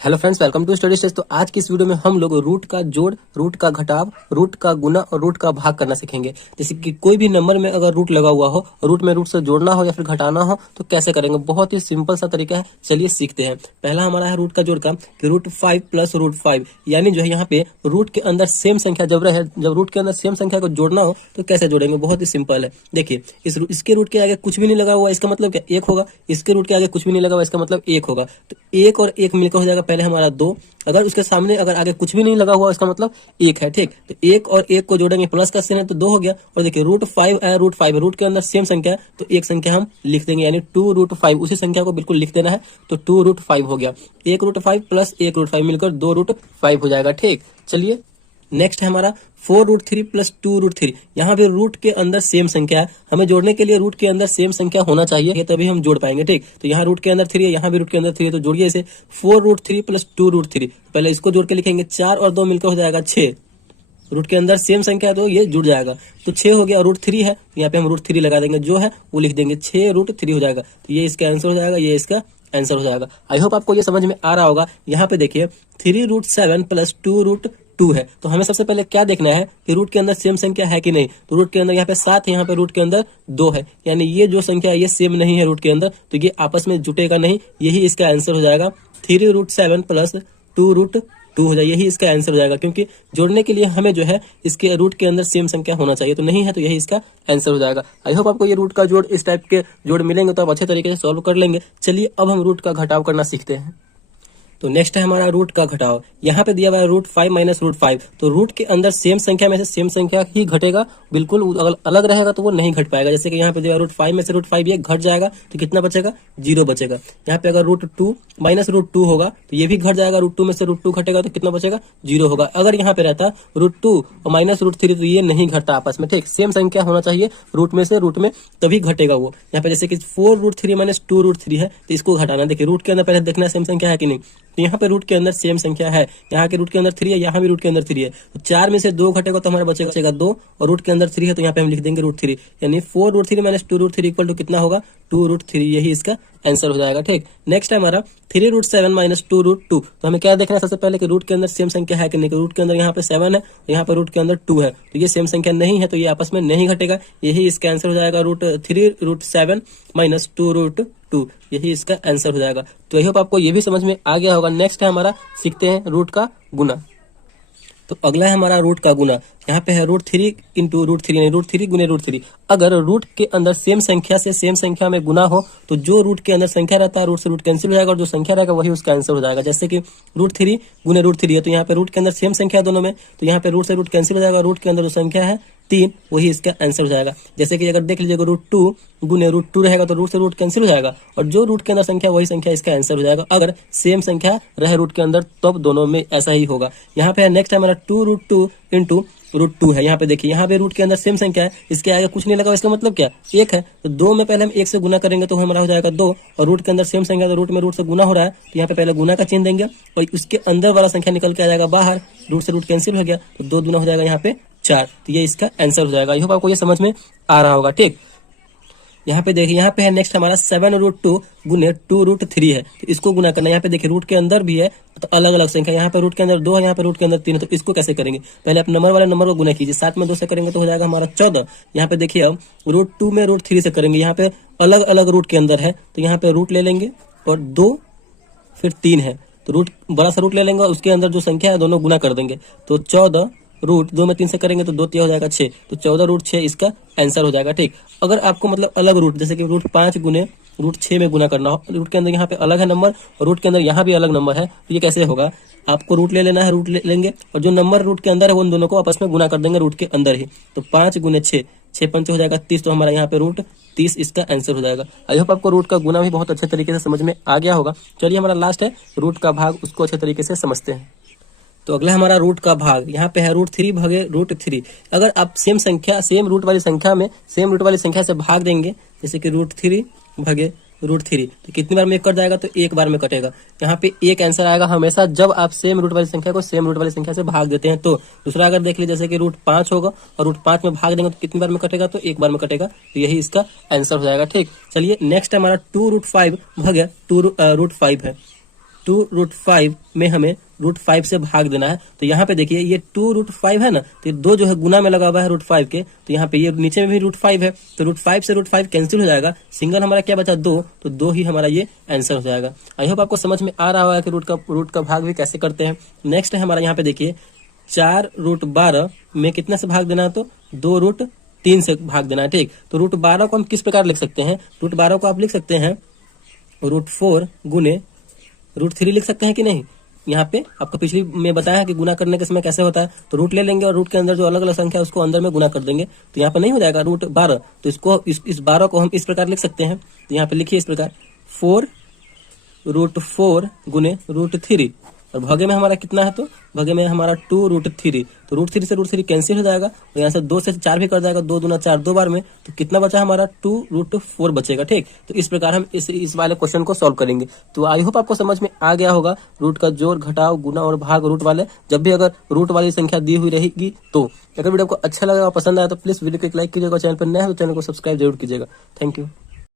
Hello friends, welcome to study stage. तो आज की इस वीडियो में हम लोग रूट का जोड़, रूट का घटाव, रूट का गुना और रूट का भाग करना सीखेंगे। जैसे कि कोई भी नंबर में अगर रूट लगा हुआ हो, रूट में रूट से जोड़ना हो या फिर घटाना हो तो कैसे करेंगे। बहुत ही सिंपल सा तरीका है, चलिए सीखते हैं। पहला हमारा है रूट का जोड़ का कि √5 प्लस √5, यानी जो है यहाँ पे रूट के अंदर सेम संख्या जब रहे, जब रूट के अंदर सेम संख्या को जोड़ना हो तो कैसे जोड़ेंगे। बहुत ही सिंपल है। देखिए इसके रूट के आगे कुछ भी नहीं लगा हुआ, इसका मतलब क्या, 1 होगा। इसके रूट के आगे कुछ भी नहीं लगा हुआ, इसका मतलब 1 होगा। तो 1 और 1 मिलकर हो जाएगा पहले हमारा 2। अगर उसके सामने अगर आगे कुछ भी नहीं लगा हुआ, इसका मतलब 1 है। ठीक, तो 1 और 1 को जोड़ेंगे, प्लस का साइन है तो 2 हो गया। और देखिए √5 है, √5 रूट के अंदर सेम संख्या है तो एक संख्या हम लिख देंगे, यानी 2√5। उसी संख्या को बिल्कुल लिख देना है, तो 2√5 हो गया। 1√5 प्लस 1√5 मिलकर 2√5 हो जाएगा। ठीक, चलिए नेक्स्ट है हमारा 4√3 प्लस 2√3। यहाँ पे रूट के अंदर सेम संख्या है, हमें जोड़ने के लिए रूट के अंदर सेम संख्या होना चाहिए, तभी हम जोड़ पाएंगे। ठीक, तो यहाँ रूट के अंदर 3 है, यहाँ भी रूट के अंदर 3 है, तो जोड़िए इसे 4√3 प्लस 2√3। पहले इसको जोड़ के लिखेंगे, 4 और 2 मिलकर हो जाएगा 6। रूट के अंदर सेम संख्या है तो ये जुड़ जाएगा, तो 6 हो गया। √3 है, यहाँ पे हम √3 लगा देंगे, जो है वो लिख देंगे, 6√3 हो जाएगा। तो ये इसका आंसर हो जाएगा, ये इसका आंसर हो जाएगा। आई होप आपको ये समझ में आ रहा होगा। यहाँ पे देखिए 3√7 प्लस 2√2 है, तो हमें सबसे पहले क्या देखना है कि रूट के अंदर सेम संख्या है कि नहीं। तो रूट के अंदर यहाँ पे 7 है, यहाँ पे रूट के अंदर 2 है, यानी ये जो संख्या है ये सेम नहीं है रूट के अंदर, तो ये आपस में जुटेगा नहीं। यही इसका आंसर हो जाएगा, 3√7 प्लस 2√2 हो जाएगा, यही इसका आंसर हो जाएगा। क्योंकि जोड़ने के लिए हमें जो है इसके रूट के अंदर सेम संख्या होना चाहिए, तो नहीं है तो यही इसका आंसर हो जाएगा। आई होप आपको ये रूट का जोड़, इस टाइप के जोड़ मिलेंगे तो आप अच्छे तरीके से सॉल्व कर लेंगे। चलिए अब हम रूट का घटाव करना सीखते हैं। तो नेक्स्ट है हमारा रूट का घटाव। यहाँ पे दिया हुआ है √5 माइनस √5, तो रूट के अंदर सेम संख्या में से सेम संख्या ही घटेगा, बिल्कुल अगर अलग रहेगा तो वो नहीं घट पाएगा। जैसे कि यहाँ पे दिया हुआ √5 में से √5 ये घट जाएगा तो कितना बचेगा, 0 बचेगा। यहाँ पे अगर √2 माइनस √2 होगा तो ये भी घट जाएगा, √2 में से √2 घटेगा तो कितना बचेगा, 0 होगा। अगर यहाँ पे रहता √2 और माइनस √3 तो ये नहीं घटता आपस में। ठीक, सेम संख्या होना चाहिए रूट में से रूट में, तभी घटेगा वो। यहाँ पे जैसे कि 4√3 माइनस 2√3 है, तो इसको घटाना। देखिए रूट के अंदर पहले देखना सेम संख्या है कि नहीं, तो यहाँ पे रूट के अंदर सेम संख्या है, यहाँ के रूट के अंदर 3 है, यहाँ भी रूट के अंदर 3 है, तो 4 में से 2 घटेगा तो हमारा बचेगा 2, और रूट के अंदर 3 है तो यहाँ पे हम लिख देंगे √3, यानी 4√3 माइनस 2√3 इक्वल टू कितना होगा, 2√3। यही इसका आंसर हो जाएगा। ठीक, नेक्स्ट है हमारा 3√7 माइनस 2√2। तो हमें क्या देखना है सबसे पहले कि रूट के अंदर सेम संख्या है कि नहीं। रूट के अंदर यहाँ पे 7 है, यहाँ पे रूट के अंदर 2 है, तो ये सेम संख्या नहीं है, तो ये आपस में नहीं घटेगा। यही इसका आंसर हो जाएगा, √3√7 माइनस 2√2, यही इसका आंसर हो जाएगा। तो आई होप आपको ये भी समझ में आ गया होगा। नेक्स्ट है हमारा, सीखते हैं रूट का गुना। तो अगला है हमारा रूट का गुना। यहाँ पे है √3 इंटू √3, यानी √3 गुने √3। अगर रूट के अंदर सेम संख्या से सेम संख्या में गुना हो तो जो रूट के अंदर संख्या रहता है रूट से रूट कैंसिल हो जाएगा, और जो संख्या रहेगा वही उसका आंसर हो जाएगा। जैसे कि √3 गुने √3 है, तो यहाँ पे रूट के अंदर सेम संख्या है दोनों में, तो यहाँ पे रूट से रूट कैंसिल हो जाएगा, रूट के अंदर जो संख्या है 3 वही इसका आंसर हो जाएगा। जैसे कि अगर देख लीजिएगा √2 गुने √2 रहेगा तो रूट से रूट कैंसिल हो जाएगा, और जो रूट के अंदर संख्या वही संख्या इसका आंसर हो जाएगा। अगर सेम संख्या रहे रूट के अंदर तब दोनों में ऐसा ही होगा। यहाँ पे नेक्स्ट हमारा 2√2 इंटू √2 है। यहाँ पे देखिए, यहाँ पे रूट के अंदर सेम संख्या है, इसके आगे कुछ नहीं लगा, इसका मतलब क्या, 1 है, तो 2 में पहले हम 1 से गुना करेंगे तो हमारा हो जाएगा 2, और रूट के अंदर सेम संख्या तो रूट में रूट से गुना हो रहा है, तो यहाँ पे पहले गुना का चिन्ह देंगे और उसके अंदर वाला संख्या निकल के आ जाएगा बाहर, रूट से रूट कैंसिल हो गया, तो 2 दूना हो जाएगा यहाँ पे 4, तो ये इसका आंसर हो जाएगा। आई होप आपको ये समझ में आ रहा होगा। ठीक, यहाँ पे देखिए, यहाँ पे है नेक्स्ट हमारा 7√2 गुने 2√3 है, तो इसको गुना करना। यहाँ पे देखिए रूट के अंदर भी है तो अलग अलग संख्या, यहाँ पे रूट के अंदर 2 है, यहाँ पे रूट के अंदर 3 है, तो इसको कैसे करेंगे, पहले आप नंबर वाले नंबर को गुना कीजिए, 7 में 2 से करेंगे तो हो जाएगा हमारा 14। यहाँ पे देखिए अब √2 में √3 से करेंगे, यहाँ पे अलग अलग रूट के अंदर है, तो यहाँ पे रूट ले लेंगे और 2 फिर 3 है, तो रूट बड़ा सा रूट ले लेंगे और उसके अंदर जो संख्या है दोनों गुना कर देंगे, तो 14 रूट 2 में 3 से करेंगे तो 2 3 हो जाएगा 6, तो 14√6 इसका आंसर हो जाएगा। ठीक, अगर आपको मतलब अलग रूट, जैसे कि √5 गुने √6 में गुना करना हो, रूट के अंदर यहाँ पे अलग है नंबर और रूट के अंदर यहाँ भी अलग नंबर है, तो ये कैसे होगा, आपको रूट ले लेना है, रूट ले लेंगे और जो नंबर रूट के अंदर है उन दोनों को आपस में गुना कर देंगे रूट के अंदर ही, तो 5 गुने 6, 6 पंचे हो जाएगा 30, तो हमारा यहाँ पे √30 इसका आंसर हो जाएगा। आई होप आपको रूट का गुना भी बहुत अच्छे तरीके से समझ में आ गया होगा। चलिए हमारा लास्ट है रूट का भाग, उसको अच्छे तरीके से समझते हैं। तो अगला हमारा रूट का भाग। यहाँ पे है √3 भागे √3। अगर आप सेम संख्या, सेम रूट वाली संख्या में सेम रूट वाली संख्या से भाग देंगे, जैसे कि √3 भागे √3, तो कितनी बार में कट जाएगा, तो एक बार में कटेगा। यहाँ पे एक आंसर आएगा हमेशा जब आप सेम रूट वाली संख्या को सेम रूट वाली संख्या से भाग देते हैं। तो दूसरा अगर देख लीजिए, जैसे कि √5 होगा और √5 में भाग देंगे तो कितनी बार में कटेगा, तो एक बार में कटेगा, तो यही इसका आंसर हो जाएगा। ठीक, चलिए नेक्स्ट हमारा 2√5 भागे √5 है। 2√5 में हमें √5 से भाग देना है। तो यहाँ पे देखिए ये 2√5 है ना, तो ये 2 जो है गुना में लगा हुआ है √5 के, तो यहाँ पे ये नीचे में भी √5 है, तो √5 से √5 कैंसिल हो जाएगा, सिंगल हमारा क्या बचा 2, तो 2 ही हमारा ये आंसर हो जाएगा। आई होप आपको समझ में आ रहा होगा कि रूट का भाग भी कैसे करते हैं। नेक्स्ट है हमारा यहाँ पे देखिए 4√12 में कितने से भाग देना है, तो 2√3 से भाग देना है। ठीक, तो √12 को हम किस प्रकार लिख सकते हैं, √12 को आप लिख सकते हैं √4 गुने √3 लिख सकते हैं कि नहीं। यहाँ पे आपको पिछली में बताया कि गुना करने के समय कैसे होता है, तो रूट ले लेंगे और रूट के अंदर जो अलग अलग संख्या है उसको अंदर में गुना कर देंगे, तो यहाँ पे नहीं हो जाएगा √12, तो इसको इस 12 को हम इस प्रकार लिख सकते हैं। तो यहाँ पे लिखिए इस प्रकार 4√4 गुने √3, और भागे में हमारा कितना है, तो भागे में हमारा 2√3, तो √3 से √3 कैंसिल हो जाएगा, और यहाँ से 2 से 4 भी कर जाएगा, 2 दूना 4 2 बार में, तो कितना बचा हमारा 2√4 बचेगा। ठीक, तो इस प्रकार हम इस वाले क्वेश्चन को सॉल्व करेंगे। तो आई होप आपको समझ में आ गया होगा रूट का जोड़ घटाव गुना और भाग रूट वाले, जब भी अगर रूट वाली संख्या दी हुई रहेगी। तो अगर वीडियो को अच्छा लगा पसंद आया तो प्लीज वीडियो को एक लाइक कीजिएगा, चैनल पर नया है तो चैनल को सब्सक्राइब जरूर कीजिएगा। Thank you.